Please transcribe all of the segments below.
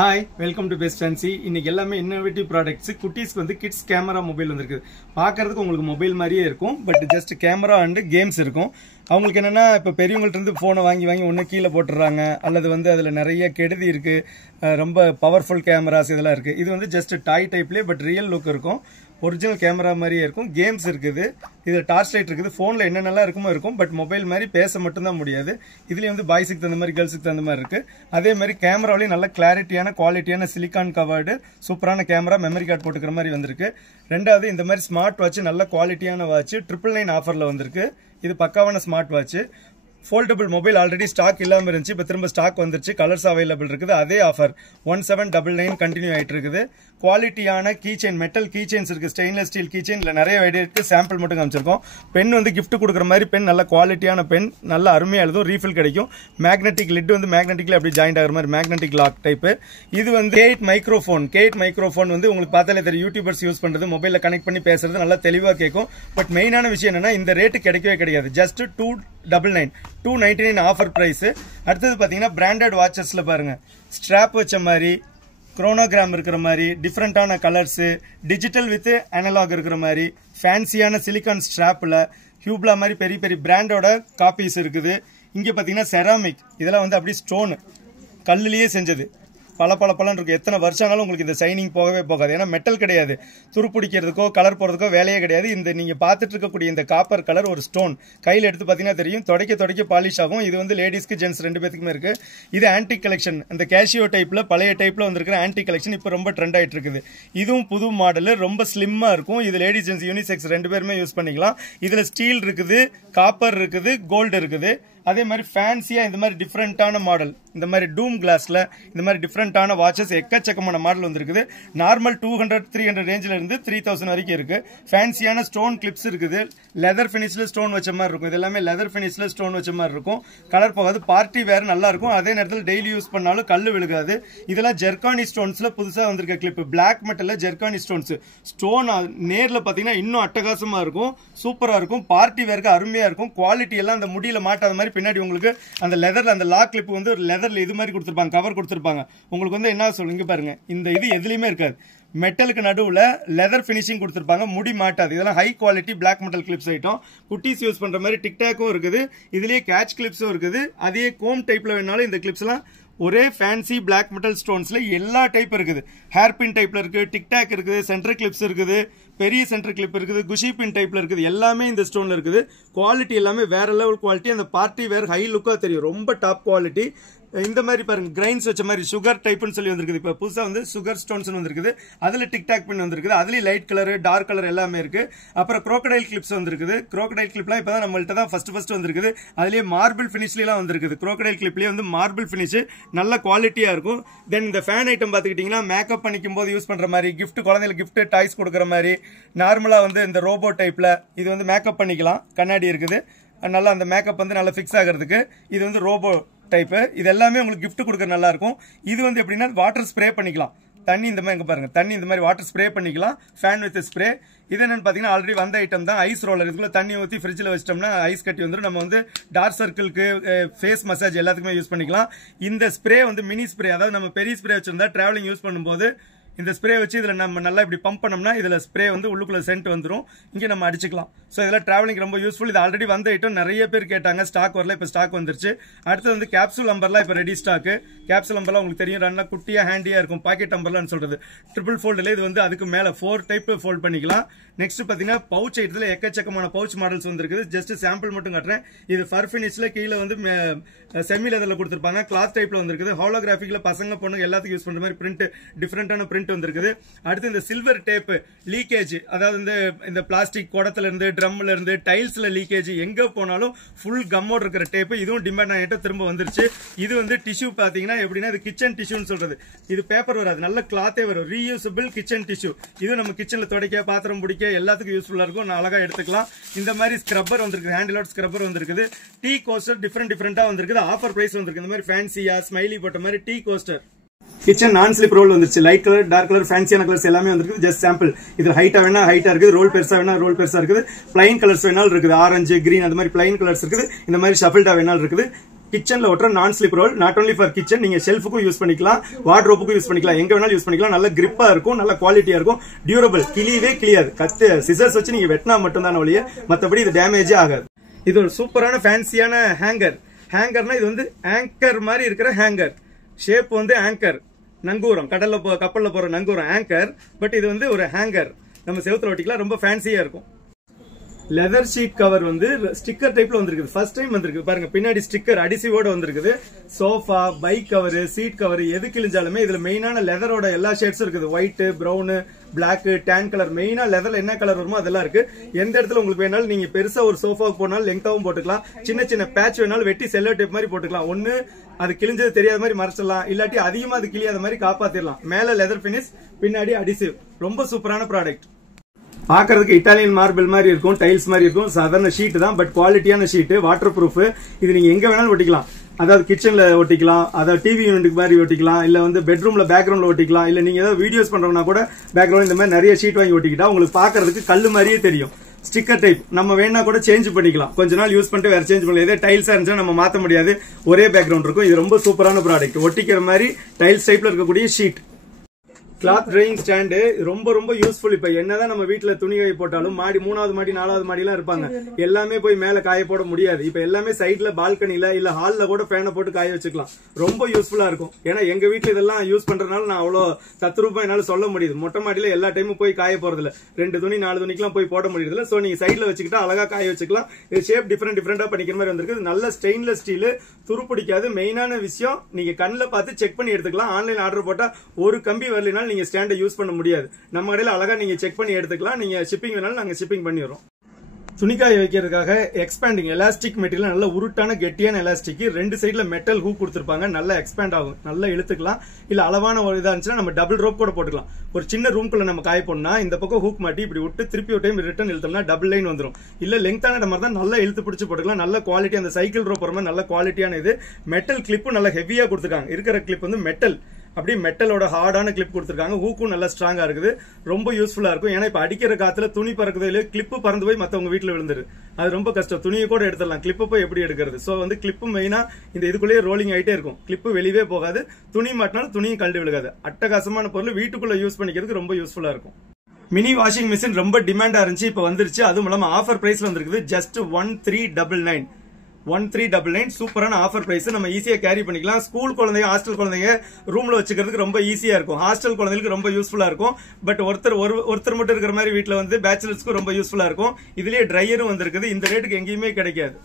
Hi welcome to best fancy. இன்னைக்கு எல்லாமே innovative products. குட்டீஸ்க்கு வந்து கிட்ஸ் கேமரா மொபைல் வந்திருக்கு. பார்க்கறதுக்கு உங்களுக்கு மொபைல் மாதிரியே இருக்கும், but just camera and games இருக்கும். அவங்களுக்கு என்னன்னா, இப்போ பெரியவங்கள்ட்ட இருந்து ஃபோனை வாங்கி ஒன்று கீழே போட்டுடுறாங்க, அல்லது வந்து அதில் நிறைய கெடுதி இருக்கு, ரொம்ப பவர்ஃபுல் கேமராஸ் இதெல்லாம் இருக்கு. இது வந்து ஜஸ்ட் டாய் டைப்லேயே பட் ரியல் லுக் இருக்கும், ஒரிஜினல் கேமரா மாதிரியே இருக்கும். கேம்ஸ் இருக்குது, இது டார்ச் லைட் இருக்குது. ஃபோனில் என்னென்னலாம் இருக்குமோ இருக்கும், பட் மொபைல் மாதிரி பேச மட்டும்தான் முடியாது. இதுலேயும் வந்து பாய்ஸுக்கு தகுந்த மாதிரி கேர்ள்ஸுக்கு தகுந்த மாதிரி இருக்குது. அதே மாதிரி கேமராவிலையும் நல்ல கிளாரிட்டியான குவாலிட்டியான சிலிக்கான் கவர்டு சூப்பரான கேமரா, மெமரி கார்டு போட்டுக்கிற மாதிரி வந்திருக்கு. ரெண்டாவது இந்த மாதிரி ஸ்மார்ட் வாட்ச், நல்ல குவாலிட்டியான வாட்ச் 999 ஆஃபரில் வந்திருக்கு. இது பக்காவான smart watch. Foldable mobile already stock இல்லாமல் இருந்துச்சு, இப்போ திரும்ப ஸ்டாக் வந்துருச்சு. கலர்ஸ் அவைலபிள் இருக்குது. அதே ஆஃபர் 1799 கண்டினியூ ஆகிட்டு இருக்குது. குவாலிட்டியான key chain, metal key chains இருக்குது, ஸ்டெயின்லெஸ் ஸ்டீல் கீ செயின். இல்லை நிறைய வெடி இருக்குது, சாம்பிள் மட்டும் காமிச்சிருக்கோம். பென் வந்து கிஃப்ட் கொடுக்குற மாதிரி பென், நல்ல குவாலிட்டியான பென், நல்ல அருமையாக எழுதும், ரீஃபில் கிடைக்கும். மேக்னெட்டிக் லிட் வந்து மேக்னெட்டிக்ல அப்படி ஜாயிண்ட் ஆகிற மாதிரி மேக்னெட்டிக் லாக் டைப்பு. இது வந்து K8 மைக்ரோஃபோன் வந்து உங்களுக்கு பார்த்தாலே தெரியும், யூடியூபர்ஸ் யூஸ் பண்ணுறது, மொபைலில் கனெக்ட் பண்ணி பேசுறது நல்லா தெளிவாக கேட்கும். பட் மெயினான விஷயம் என்னன்னா, இந்த ரேட்டு கிடைக்கவே கிடைக்காது. Just 299 offer price. அடுத்தது பார்த்தீங்கன்னா பிராண்டட் வாட்சஸ்ல பாருங்க, ஸ்ட்ராப் வச்ச மாதிரி, குரோனோகிராம் இருக்கிற மாதிரி, டிஃப்ரெண்டான கலர்ஸ், டிஜிட்டல் வித் அனலாக் இருக்கிற மாதிரி, ஃபேன்சியான சிலிக்கான் ஸ்ட்ராப்ல ஹியூப்லா மாதிரி பெரிய பெரிய பிராண்டோட காப்பீஸ் இருக்குது. இங்க பாத்தீங்கன்னா செராமிக், இதெல்லாம் வந்து அப்படியே ஸ்டோன் கல்லுலயே செஞ்சது, பல இருக்கு. எத்தனை வருஷம் ஆனாலும் உங்களுக்கு இந்த சைனிங் போகவே போகாது. ஏன்னா மெட்டல் கிடையாது, துருப்பிடிக்கிறதுக்கோ கலர் போறதுக்கோ வேலையே கிடையாது. இந்த நீங்க பார்த்துட்டு இருக்கக்கூடிய இந்த காப்பர் கலர் ஒரு ஸ்டோன், கையில் எடுத்து பார்த்தீங்கன்னா தெரியும், தொடக்க பாலிஷ் ஆகும். இது வந்து லேடிஸ்க்கு ஜென்ஸ் ரெண்டு பேத்துக்குமே இருக்கு. இது ஆன்டிக் கலெக்ஷன், இந்த கேஷியோ டைப்ல பழைய டைப்ல வந்திருக்கிற ஆன்டிக் கலெக்ஷன் இப்போ ரொம்ப ட்ரெண்ட் ஆயிட்டு இருக்குது. இதுவும் புது மாடல், ரொம்ப ஸ்லிம்மா இருக்கும். இது லேடிஸ் ஜென்ஸ் யூனிசெக்ஸ் ரெண்டு பேருமே யூஸ் பண்ணிக்கலாம். இதுல ஸ்டீல் இருக்குது, காப்பர் இருக்குது, கோல்டு இருக்குது. அதே மாதிரி ஃபேன்சியா இந்த மாதிரி டிஃப்ரெண்டான மாடல், இந்த மாதிரி டூம் கிளாஸ்ல இந்த மாதிரி டிஃப்ரெண்டான வாட்சஸ் எக்கச்சக்கமான மாடல் வந்திருக்குது. நார்மல் 200-300 ரேஞ்சில இருந்து 3000 வரைக்கும் இருக்கு. ஃபேன்சியான ஸ்டோன் கிளிப்ஸ் இருக்குது, லெதர் பினிஷ்ல ஸ்டோன் வச்ச மாதிரி இருக்கும். இது எல்லாமே லெதர் பினிஷ்ல ஸ்டோன் வச்ச மாதிரி இருக்கும். கலர் போகாது, பார்ட்டி வேற நல்லா இருக்கும். அதே நேரத்தில் டெய்லி யூஸ் பண்ணாலும் கல்லு விழுகாது. இதெல்லாம் ஜெர்கானி ஸ்டோன்ஸ்ல புதுசா வந்திருக்க கிளிப், பிளாக் மெட்டல்ல ஜெர்கானி ஸ்டோன்ஸ். ஸ்டோன் நேர்ல பாத்தீங்கன்னா இன்னும் அட்டகாசமா இருக்கும், சூப்பரா இருக்கும், பார்ட்டி வேருக்கு அருமையா இருக்கும். குவாலிட்டி எல்லாம் அந்த முடியில மாட்டாத மாதிரி பின்னாடி உங்களுக்கு அந்த லெதர்ல அந்த லாக் கிளிப் வந்து ஒரு லெதர்ல இது மாதிரி கொடுத்திருப்பாங்க, கவர் கொடுத்திருப்பாங்க. உங்களுக்கு வந்து என்ன சொல்லுங்க பாருங்க, இந்த இது எதுலயுமே இருக்காது, மெட்டலுக்கு நடுவுல லெதர் பினிஷிங் கொடுத்திருப்பாங்க, முடி மாட்டாது. இதெல்லாம் high quality black metal clips item. குட்டீஸ் யூஸ் பண்ற மாதிரி டிக்டாக்கும் இருக்குது, இதுலயே கேட்ச் கிளிப்ஸும் இருக்குது. அதே கோம் டைப்ல வேணாலும் இந்த கிளிப்ஸ் எல்லாம் ஒரே ஃபேன்சி பிளாக் மெட்டல் ஸ்டோன்ஸ்ல எல்லா டைப் இருக்குது. ஹேர் பின் டைப்ல இருக்கு, டிக்டாக் இருக்குது, சென்டர் கிளிப்ஸ் இருக்குது, பெரிய சென்டர் கிளிப் இருக்குது, குஷி பின் டைப்ல இருக்குது. எல்லாமே இந்த ஸ்டோன்ல இருக்குது. குவாலிட்டி எல்லாமே வேற லெவல் குவாலிட்டி. அந்த பார்ட்டி வேற ஹை லுக்கா தெரியும், ரொம்ப டாப் குவாலிட்டி. இந்த மாதிரி பாருங்க, கிரைன்ஸ் வச்ச மாதிரி சுகர் டைப்னு சொல்லி வந்திருக்குது. இப்போ புதுசா வந்து சுகர் ஸ்டோன்ஸ் வந்திருக்குது. அதுல டிக்டாக் பின் வந்திருக்குது. அதுலயும் லைட் கலர், டார்க் கலர் எல்லாமே இருக்கு. அப்புறம் crocodile கிளிப்ஸ் வந்திருக்குது. crocodile கிளிப்லாம் இப்பதான் நம்மள்ட்ட தான் ஃபர்ஸ்ட் வந்திருக்குது. அதுலயே மார்பிள் பினிஷ்ல எல்லாம் வந்திருக்குது. crocodile கிளிப்லயே வந்து மார்பிள் பினிஷ் நல்ல குவாலிட்டியா இருக்கும். தென் இந்த ஃபேன் ஐட்டம் பாத்துக்கிட்டீங்கன்னா, மேக்கப் பண்ணிக்கும் போது யூஸ் பண்ற மாதிரி, கிஃப்ட் குழந்தைகளுக்கு கிஃப்ட் டாய்ஸ் கொடுக்குற மாதிரி, நார்மலா வந்து இந்த ரோபோ டைப்ல இது வந்து மேக்கப் பண்ணிக்கலாம். கண்ணாடி இருக்குது, நல்லா அந்த மேக்கப் வந்து நல்லா ஃபிக்ஸ் ஆகிறதுக்கு. இது வந்து ரோபோ டைப். இது எல்லாமே உங்களுக்கு கிஃப்ட் கொடுக்க நல்லா இருக்கும். இது வந்து எப்படின்னா வாட்டர் ஸ்ப்ரே பண்ணிக்கலாம். தண்ணி இந்த மாதிரி பாருங்க, தண்ணி இந்த மாதிரி வாட்டர் ஸ்ப்ரே பண்ணிக்கலாம். Fan with spray. இது என்னன்னு பாத்தீங்கன்னா ஆல்ரெடி வந்த ஐட்டம் தான். ஐஸ் ரோலர், இதுக்குள்ள தண்ணி ஊற்றி ஃப்ரிட்ஜில் வச்சிட்டோம்னா ஐஸ் கட்டி வந்துடும். நம்ம வந்து டார்க் சர்க்கிளுக்கு, ஃபேஸ் மசாஜ் எல்லாத்துக்குமே யூஸ் பண்ணிக்கலாம். இந்த ஸ்ப்ரே வந்து மினி ஸ்ப்ரே, அதாவது நம்ம பெரிய ஸ்ப்ரே வச்சிருந்தா டிராவலிங் யூஸ் பண்ணும்போது இந்த ஸ்ப்ரே வச்சு இதுல நம்ம நல்லா இப்படி பம்ப் பண்ணோம்னா இதுல ஸ்ப்ரே வந்து உள்ளுக்குள்ள சென்ட் வந்துடும், இங்க நம்ம அடிச்சுக்கலாம். ஸோ இதெல்லாம் டிராவலிங் ரொம்ப யூஸ்ஃபுல். இது ஆல்ரெடி வந்த ஐட்டம், நிறைய பேர் கேட்டாங்க, ஸ்டாக் வரல, இப்போ ஸ்டாக் வந்துருச்சு. அடுத்து வந்து கேப்சூல் நம்பர்லாம் இப்போ ரெடி ஸ்டாக்கு. கேப்சூல் நம்பர்லாம் உங்களுக்கு தெரியும், ரன்னா குட்டியா ஹேண்டியா இருக்கும், பாக்கெட் நம்பர்லாம் சொல்றது. ட்ரிபிள் ஃபோல்டுல இது வந்து அதுக்கு மேல 4 டைப் ஃபோல்ட் பண்ணிக்கலாம். நெக்ஸ்ட் பாத்தீங்கன்னா பவுச் ஐட்டத்துல எக்கச்சக்கமான பவுச் மாடல்ஸ் வந்திருக்குது. ஜஸ்ட் சாம்பிள் மட்டும் காட்டுறேன். இது ஃபர் ஃபினிஷ்ல கீழே வந்து செமி லெதர்ல கொடுத்திருப்பாங்க, கிளாத் டைப்ல வந்திருக்குது. ஹாலோகிராஃபிக்ல பசங்க பொண்ணுங்க எல்லாத்துக்கும் யூஸ் பண்ற மாதிரி பிரிண்ட், டிஃபரெண்டான பிரிண்ட் வந்திருக்குது. அடுத்து இந்த சில்வர் டேப் லீக்கேஜ், அதாவது இந்த பிளாஸ்டிக் குடத்துல இருந்து, ட்ரம்ல இருந்து, டைல்ஸ்ல லீக்கேஜ், எங்க போனாலும் ஃபுல் கம்மோடு இருக்கிற டேப். இதுவும் டிமாண்ட் ஆகிட்டு திரும்ப வந்துருச்சு. இது வந்து டிஷ்யூ பாத்தீங்கன்னா எப்படின்னா, இது கிச்சன் டிஷ்யூன்னு சொல்றது. இது பேப்பர் வராது, நல்ல கிளாத்தே வரும், ரீயூசபிள் கிச்சன் டிஷ்யூ. இது நம்ம கிச்சன்ல துடைக்க, பாத்திரம் பிடிக்க எல்லாத்துக்கும் யூஸ்ஃபுல்லா இருக்கும், நான் அழகா எடுத்துக்கலாம். இந்த மாதிரி ஸ்க்ரப்பர் வந்திருக்கு, ஹேண்டில் அவுட் ஸ்க்ரப்பர் வந்திருக்குது. டீ கோஸ்டர் டிஃபரெண்டா வந்திருக்குது. ஆஃபர் பிரைஸ் வந்திருக்கு. இந்த மாதிரி ஃபேன்சியா ஸ்மைலி போட்ட மாதிரி tea coaster. Kitchen non slip roll வந்துருச்சு. லைட் கலர், டார்க் கலர், ஃபேன்சியான கலர்ஸ் எல்லாமே வந்திருக்கு. Just sample. இது ஹைட்டா வேணா ஹைட்டா இருக்குது, ரோல் பெருசா வேணா ரோல் பெருசா இருக்குது. பிளைன் கலர்ஸ் வேணாலும் இருக்குது, ஆரஞ்சு, கிரீன், அந்த மாதிரி பிளைன் கலர்ஸ் இருக்குது. இந்த மாதிரி ஷஃபிள்டா வேணாலும் இருக்குது. கிச்சன்ல ஒட்டுற non slip roll, not only for kitchen, நீங்க ஷெல்ஃபுக்கும் யூஸ் பண்ணிக்கலாம், வார்ட்ரோப்புக்கும் யூஸ் பண்ணிக்கலாம், எங்க வேணாலும் யூஸ் பண்ணிக்கலாம். நல்ல கிரிப்பா இருக்கும், நல்ல குவாலிட்டியா இருக்கும், டியூரபிள், கிளியவே கிளியாது. கத்து சிசர்ஸ் வச்சு நீங்க வெட்டினா மட்டும் தான் ஒழிய மத்தபடி இது டேமேஜே ஆகாது. இது ஒரு சூப்பரான ஃபேன்சியான ஹேங்கர். ஹேங்கர்னா இது வந்து ஆங்கர் மாதிரி இருக்கிற ஹேங்கர். ஷேப் வந்து ஆங்கர், நங்கூரம், கப்பல்ல போற நங்கூரம் ஆங்கர். பட் இது வந்து ஒரு ஹேங்கர், நம்ம செவுத்துல ஒட்டிக்கலாம், ரொம்ப ஃபேன்சியா இருக்கும். லெதர் ஷீட் கவர் வந்து ஸ்டிக்கர் டைப்ல வந்திருக்கு, ஃபர்ஸ்ட் டைம் வந்திருக்கு பாருங்க. பின்னாடி ஸ்டிக்கர் அடிசிவோட வந்திருக்குது. Sofa, bike cover, seat cover எது கிழிஞ்சாலுமே இதுல மெயினான லெதரோட எல்லா ஷேட்ஸும் இருக்குது. White, brown, black, tan colour, மெயினா லெதர்ல என்ன கலர் வருமோ அதெல்லாம் இருக்கு. எந்த இடத்துல உங்களுக்கு வேணாலும் நீங்க பெருசா ஒரு சோஃபாவுக்கு போனாலும் லெங்தாவும் போட்டுக்கலாம், சின்ன சின்ன பேட்ச் வேணாலும் வெட்டி செல்லோ டேப் மாதிரி போட்டுக்கலாம். ஒன்னு அது கிழிஞ்சது தெரியாத மாதிரி மறைச்சிடலாம், இல்லாட்டி அதிகமா அது கிழியாத மாதிரி காப்பாத்திடலாம். மேல லெதர் பினிஷ், பின்னாடி அடிசிவ், ரொம்ப சூப்பரான ப்ராடக்ட். பாக்குறதுக்கு இட்டாலியன் மார்பிள் மாதிரி இருக்கும், டைல்ஸ் மாதிரி இருக்கும். சாதாரண ஷீட் தான், பட் குவாலிட்டியான ஷீட், வாட்டர் ப்ரூஃப். இது நீங்க எங்க வேணாலும் ஒட்டிக்கலாம். அதாவது கிச்சன்ல ஒட்டிக்கலாம், அதாவது டிவி யூனிட் மாதிரி ஒட்டிக்கலாம், இல்ல வந்து பெட்ரூம்ல பேக்ரவுண்ட்ல ஒட்டிக்கலாம், இல்ல நீங்க ஏதாவது வீடியோஸ் பண்றோம்னா கூட பேக்ரவுண்ட் இந்த மாதிரி நிறைய ஷீட் வாங்கி ஒட்டிக்கிட்டா உங்களுக்கு பாக்குறதுக்கு கல்லு மாதிரியே தெரியும். ஸ்டிக்கர் டைப், நம்ம வேணா கூட சேஞ்ச் பண்ணிக்கலாம், கொஞ்ச நாள் யூஸ் பண்ணிட்டு வேற சேஞ்ச் பண்ணலாம். இதே டைல்ஸா இருந்துச்சுன்னா நம்ம மாத்த முடியாது, ஒரே பேக்ரவுண்ட் இருக்கும். இது ரொம்ப சூப்பரான ப்ராடக்ட், ஒட்டிக்கிற மாதிரி டைல்ஸ் டைப்ல இருக்கக்கூடிய ஷீட். கிளாத் ட்ரையிங் ஸ்டாண்டு ரொம்ப ரொம்ப யூஸ்ஃபுல். இப்ப என்னதான் நம்ம வீட்டுல துணி காய போட்டாலும் மாடி 3வது மாடி 4வது மாடி எல்லாம் இருப்பாங்க, எல்லாமே போய் மேல காய போட முடியாது. இப்ப எல்லாமே சைட்ல பால்கனில இல்ல ஹால்ல கூட ஃபேனை போட்டு காய வச்சுக்கலாம், ரொம்ப யூஸ்ஃபுல்லா இருக்கும். ஏன்னா எங்க வீட்டுல இதெல்லாம் யூஸ் பண்றதுனால நான் அவ்வளவு தத்ரூபா என்னால சொல்ல முடியுது. மொட்டை மாடியில எல்லா டைமும் போய் காய போறதுல 2 துணி 4 துணிக்கெல்லாம் போய் போட முடியுதுல. சோ நீங்க சைட்ல வச்சுக்கிட்டா அழகா காய வச்சுக்கலாம். இது ஷேப் டிஃபரெண்டா பண்ணிக்கிற மாதிரி வந்திருக்கு. நல்ல ஸ்டெயின்லெஸ் ஸ்டீல், துரு பிடிக்காது. மெயினான விஷயம் நீங்க கண்ணுல பார்த்து செக் பண்ணி எடுத்துக்கலாம். ஆன்லைன் ஆர்டர் போட்டா ஒரு கம்பி வரலினாலும் நீங்க ஸ்டாண்டை யூஸ் பண்ண முடியாது. நம்ம கடையில அழகா நீங்க செக் பண்ணி எடுத்துக்கலாம். நீங்க ஷிப்பிங் வேணாலும் நாங்க ஷிப்பிங் பண்ணி வரோம். துணிக்காய வைக்கிறதுக்காக எக்ஸ்பேண்டிங் எலாஸ்டிக் மெட்டீரியல், நல்ல உருட்டான கெட்டியான எலாஸ்டிக், 2 சைடுல மெட்டல் ஹூக் கொடுத்திருப்பாங்க, நல்லா எக்ஸ்பேண்ட் ஆகும், நல்லா இழுத்துக்கலாம். இல்ல அளவான ஒரு இதா இருந்துச்சுன்னா நம்ம டபுள் ரோப் கூட போட்டுக்கலாம். ஒரு சின்ன ரூம்குள்ள நம்ம காய போடணும்னா இந்த பக்கம் ஹூக் மாட்டி இப்படி விட்டு திருப்பி ஒரு டைம் ரிட்டர்ன் இழுத்தோம்னா டபுள் லைன் வந்துடும். இல்ல லெங்தான மாதிரி தான் நல்லா இழுத்து பிடிச்சு போட்டுக்கலாம். நல்ல குவாலிட்டி, அந்த சைக்கிள் ரோப் மாதிரி நல்ல குவாலிட்டியான இது. மெட்டல் கிளிப்பு நல்லா ஹெவியா கொடுத்துருக்காங்க. இருக்கிற கிளிப் வந்து மெட்டல், அப்படி மெட்டலோட ஹார்டான கிளிப் கொடுத்திருக்காங்க. ஹூக்கும் நல்லா ஸ்ட்ராங்கா இருக்குது, ரொம்ப யூஸ்ஃபுல்லா இருக்கும். ஏன்னா இப்ப அடிக்கிற காத்துல துணி பறக்குதோ இல்லையோ கிளிப்பு பறந்து போய் மத்தவங்க வீட்டுல விழுந்துரு, அது ரொம்ப கஷ்டம். துணியை கூட எடுத்துடலாம், கிளிப்பு போய் எப்படி எடுக்கிறது? சோ வந்து கிளிப்பு மெயினா இந்த இதுக்குள்ளேயே ரோலிங் ஆயிட்டே இருக்கும், கிளிப்பு வெளியே போகாது, துணி மாட்டினாலும் துணியும் கழண்டு விழுகாது. அட்டகாசமான பொருள், வீட்டுக்குள்ள யூஸ் பண்ணிக்கிறதுக்கு ரொம்ப யூஸ்ஃபுல்லா இருக்கும். மினி வாஷிங் மிஷின் ரொம்ப டிமாண்டா இருந்துச்சு, இப்ப வந்துருச்சு. அதுவும் இல்லாம ஆஃபர் பிரைஸ்ல வந்திருக்குது. ஜஸ்ட் 1399 1399 சூப்பரான ஆஃபர் பிரைஸ். நம்ம ஈஸியா கேரி பண்ணிக்கலாம். ஸ்கூல் குழந்தைங்க, ஹாஸ்டல் குழந்தைங்க ரூம்ல வச்சுக்கிறதுக்கு ரொம்ப ஈஸியா இருக்கும். ஹாஸ்டல் குழந்தைகளுக்கு ரொம்ப யூஸ்ஃபுல்லா இருக்கும். பட் ஒருத்தர் மட்டும் இருக்கிற மாதிரி வீட்டுல வந்து பேச்சுலர்ஸ்க்கு ரொம்ப யூஸ்ஃபுல்லா இருக்கும். இதுலயே ட்ரையரும் வந்திருக்குது, இந்த ரேட்டுக்கு எங்கேயுமே கிடைக்காது.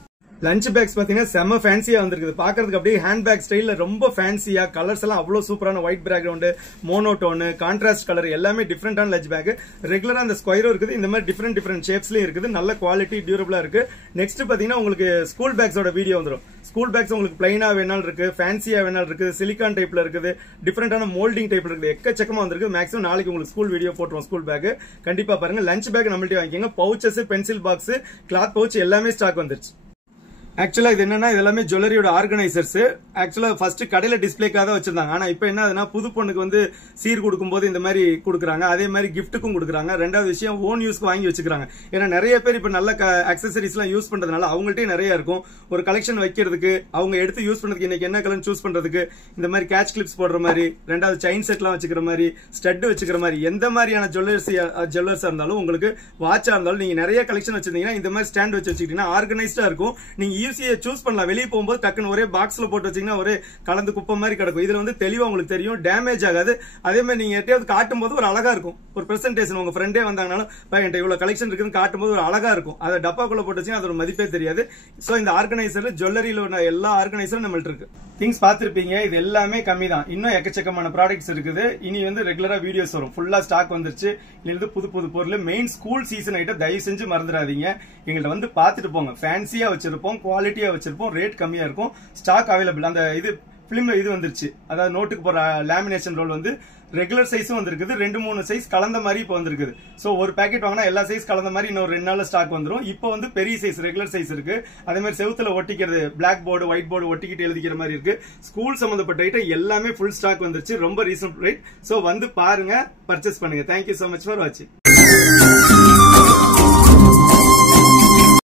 லஞ்ச் பேக்ஸ் பாத்தீங்கன்னா செம்ம ஃபேன்சியா வந்திருக்குது. பாக்குறதுக்கு அப்படியே ஹேண்ட் பேக் ஸ்டைல்ல ரொம்ப ஃபேன்சியா, கலர்ஸ் எல்லாம் அவ்வளவு சூப்பரான white background, monotone, contrast colour, எல்லாமே டிஃபரெண்டான லஞ்ச் பேக். ரெகுலரா அந்த ஸ்கொயரும் இருக்குது, இந்த மாதிரி டிஃபரெண்ட் ஷேப்ஸ்லயும் இருக்குது. நல்ல குவாலிட்டி, டியூரபிளா இருக்கு. நெக்ஸ்ட் பாத்தீங்கன்னா உங்களுக்கு ஸ்கூல் பேக்ஸோட வீடியோ வந்துடும். ஸ்கூல் பேக்ஸ் உங்களுக்கு பிளைனா வேணாலும் இருக்கு, ஃபேன்சியா வேணாலும் இருக்குது, சிலிகான் டைப்ல இருக்குது, டிஃபரெண்டான மோல்டிங் டைப்ல இருக்குது, எக்கச்சக்கமா வந்திருக்கு. மேக்ஸிமம் நாளைக்கு உங்களுக்கு ஸ்கூல் வீடியோ போட்டுருவோம். ஸ்கூல் பேக் கண்டிப்பா பாருங்க. லஞ்ச் பேக் நம்மள்ட்ட வாங்கிக்கோங்க. Pouches, pencil box, cloth pouch எல்லாமே ஸ்டாக் வந்துருச்சு. ஆக்சுவலா இது என்னன்னா இதெல்லாமே ஜுவல்லரியோட ஆர்கனைசர்ஸ். ஆக்சுவலா ஃபர்ஸ்ட் கடையில டிஸ்பிளேக்காக தான் வச்சிருந்தாங்க. ஆனா இப்ப என்ன ஆகுதுன்னா புது பொண்ணுக்கு வந்து சீர் கொடுக்கும்போது இந்த மாதிரி கொடுக்குறாங்க, அதே மாதிரி கிஃப்ட்டுக்கும் கொடுக்குறாங்க. ரெண்டாவது விஷயம் ஓன் யூஸ்க்கு வாங்கி வச்சுக்கிறாங்க. ஏன்னா நிறைய பேர் இப்ப நல்ல அக்சசரிஸ் எல்லாம் யூஸ் பண்றதுனால அவங்கள்ட்டே நிறைய இருக்கும். ஒரு கலெக்ஷன் வைக்கிறதுக்கு, அவங்க எடுத்து யூஸ் பண்றதுக்கு, இன்னைக்கு என்ன கலர் சூஸ் பண்றதுக்கு, இந்த மாதிரி கேட்ச் கிளிப்ஸ் போடுற மாதிரி, ரெண்டாவது செயின் செட் எல்லாம் வச்சுக்கிற மாதிரி, ஸ்டட் வச்சுக்கிற மாதிரி, எந்த மாதிரியான ஜுவல்லர்ஸா இருந்தாலும், உங்களுக்கு வாட்சா இருந்தாலும், நீங்க நிறைய கலெக்ஷன் வச்சிருந்தீங்கன்னா இந்த மாதிரி ஸ்டாண்ட் வச்சு வச்சுக்கிட்டீங்கன்னா ஆர்கனைஸ்டா இருக்கும். நீங்க ஈஸியா சூஸ் பண்ணலாம். வெளியே போகும்போது டக்குன்னு ஒரே பாக்ஸ்ல போட்டு வச்சீங்கன்னா ஒரே கலந்து குப்பை மாதிரி கிடக்கும். இதுல வந்து தெளிவா உங்களுக்கு தெரியும், டேமேஜ் ஆகாது. அதே மாதிரி நீங்க எட்டையாவது காட்டும் போது ஒரு அழகா இருக்கும். ஒரு பிரசன்டேஷன், உங்க ஃப்ரெண்டே வந்தாங்கனாலும் என்கிட்ட இவ்வளவு கலெக்ஷன் இருக்குன்னு காட்டும் போது ஒரு அழகா இருக்கும். அதை டப்பாக்குள்ள போட்டு வச்சீங்கன்னா அதோட மதிப்பே தெரியாது. சோ இந்த ஆர்கனைசர், ஜுவல்லரியில உள்ள எல்லா ஆர்கனைசரும் நம்மள்ட்ட இருக்கு. திங்ஸ் பாத்திருப்பீங்க, இது எல்லாமே கம்மி தான். இன்னும் எக்கச்சக்கமான ப்ராடக்ட்ஸ் இருக்குது. இனி வந்து ரெகுலரா வீடியோஸ் வரும். ஃபுல்லா ஸ்டாக் வந்துருச்சு. இதுல புது புது பொருள், மெயின் ஸ்கூல் சீசன் ஐட்டம் தயவு செஞ்சு மறந்துடாதீங்க. எங்கள்ட்ட வந்து பாத்துட்டு போங்க. ஃபேன்சியா வச்சிருப்போம், குவாலிட்டியா வச்சிருப்போம், ரேட் கம்மியா இருக்கும், ஸ்டாக் அவைலபிள். அந்த இது பிலிம் இது வந்துருச்சு, அதாவது நோட்டுக்கு போற லேமினேஷன் ரோல் வந்து ரெகுலர் சைஸும் வந்திருக்குது, 2-3 சைஸ் கலந்த மாதிரி இப்போ வந்திருக்குது. சோ ஒரு பேக்கெட் வாங்கினா எல்லா சைஸ் கலந்த மாதிரி இன்னொரு 2 நாள்ல ஸ்டாக் வந்துரும். இப்போ வந்து பெரிய சைஸ் ரெகுலர் சைஸ் இருக்கு. அதே மாதிரி செவுத்துல ஒட்டிக்கிறது, பிளாக் போர்டு, ஒயிட் போர்டு ஒட்டிக்கிட்டு எழுதிக்கிற மாதிரி இருக்கு. ஸ்கூல் சம்பந்தப்பட்ட ஐட்டம் எல்லாமே ஃபுல் ஸ்டாக் வந்துருச்சு. ரொம்ப ரீசனபிள் ரேட். சோ வந்து பாருங்க, பர்ச்சேஸ் பண்ணுங்க. தேங்க்யூ சோ மச் ஃபார் வாட்சிங்.